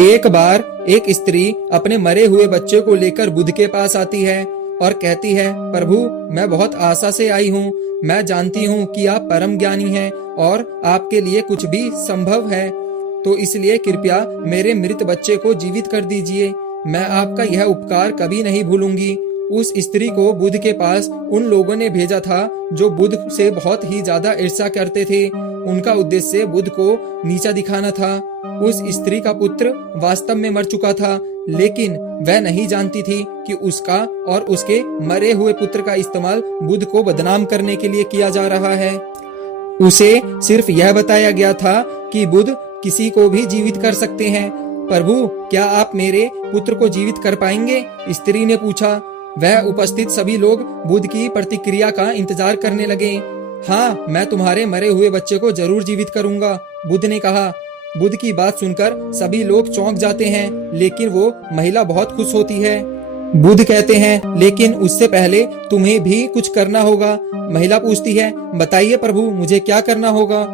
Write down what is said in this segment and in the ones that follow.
एक बार एक स्त्री अपने मरे हुए बच्चे को लेकर बुद्ध के पास आती है और कहती है, प्रभु मैं बहुत आशा से आई हूँ। मैं जानती हूँ कि आप परम ज्ञानी हैं और आपके लिए कुछ भी संभव है, तो इसलिए कृपया मेरे मृत बच्चे को जीवित कर दीजिए। मैं आपका यह उपकार कभी नहीं भूलूंगी। उस स्त्री को बुद्ध के पास उन लोगों ने भेजा था जो बुद्ध से बहुत ही ज्यादा ईर्ष्या करते थे। उनका उद्देश्य बुद्ध को नीचा दिखाना था। उस स्त्री का पुत्र वास्तव में मर चुका था, लेकिन वह नहीं जानती थी कि उसका और उसके मरे हुए पुत्र का इस्तेमाल बुद्ध को बदनाम करने के लिए किया जा रहा है। उसे सिर्फ यह बताया गया था कि बुद्ध किसी को भी जीवित कर सकते हैं। प्रभु क्या आप मेरे पुत्र को जीवित कर पाएंगे? स्त्री ने पूछा। वह उपस्थित सभी लोग बुद्ध की प्रतिक्रिया का इंतजार करने लगे। हाँ, मैं तुम्हारे मरे हुए बच्चे को जरूर जीवित करूंगा, बुद्ध ने कहा। बुद्ध की बात सुनकर सभी लोग चौंक जाते हैं, लेकिन वो महिला बहुत खुश होती है। बुद्ध कहते हैं, लेकिन उससे पहले तुम्हें भी कुछ करना होगा। महिला पूछती है, बताइए प्रभु मुझे क्या करना होगा?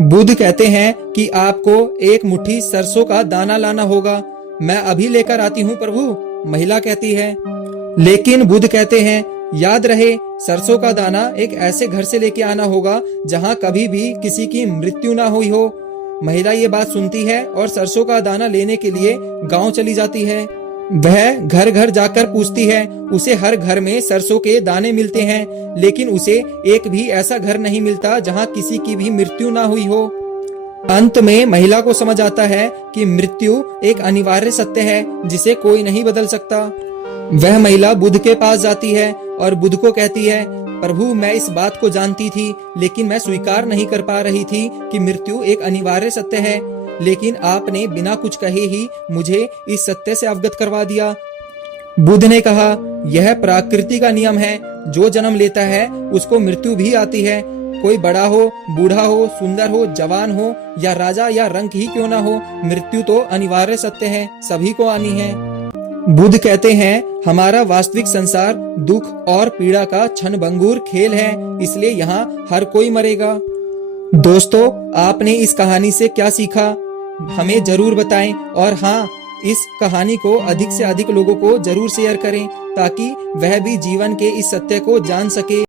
बुद्ध कहते हैं कि आपको एक मुट्ठी सरसों का दाना लाना होगा। मैं अभी लेकर आती हूँ प्रभु, महिला कहती है। लेकिन बुद्ध कहते हैं, याद रहे सरसों का दाना एक ऐसे घर से लेके आना होगा जहाँ कभी भी किसी की मृत्यु ना हुई हो। महिला ये बात सुनती है और सरसों का दाना लेने के लिए गांव चली जाती है। वह घर घर जाकर पूछती है। उसे हर घर में सरसों के दाने मिलते हैं, लेकिन उसे एक भी ऐसा घर नहीं मिलता जहाँ किसी की भी मृत्यु ना हुई हो। अंत में महिला को समझ आता है कि मृत्यु एक अनिवार्य सत्य है जिसे कोई नहीं बदल सकता। वह महिला बुद्ध के पास जाती है और बुद्ध को कहती है, प्रभु मैं इस बात को जानती थी, लेकिन मैं स्वीकार नहीं कर पा रही थी कि मृत्यु एक अनिवार्य सत्य है। लेकिन आपने बिना कुछ कहे ही मुझे इस सत्य से अवगत करवा दिया। बुद्ध ने कहा, यह प्रकृति का नियम है। जो जन्म लेता है उसको मृत्यु भी आती है। कोई बड़ा हो, बूढ़ा हो, सुंदर हो, जवान हो या राजा या रंग ही क्यों ना हो, मृत्यु तो अनिवार्य सत्य है, सभी को आनी है। बुद्ध कहते हैं, हमारा वास्तविक संसार दुख और पीड़ा का क्षणभंगुर खेल है, इसलिए यहाँ हर कोई मरेगा। दोस्तों, आपने इस कहानी से क्या सीखा? हमें जरूर बताएं और हाँ, इस कहानी को अधिक से अधिक लोगों को जरूर शेयर करें ताकि वह भी जीवन के इस सत्य को जान सके।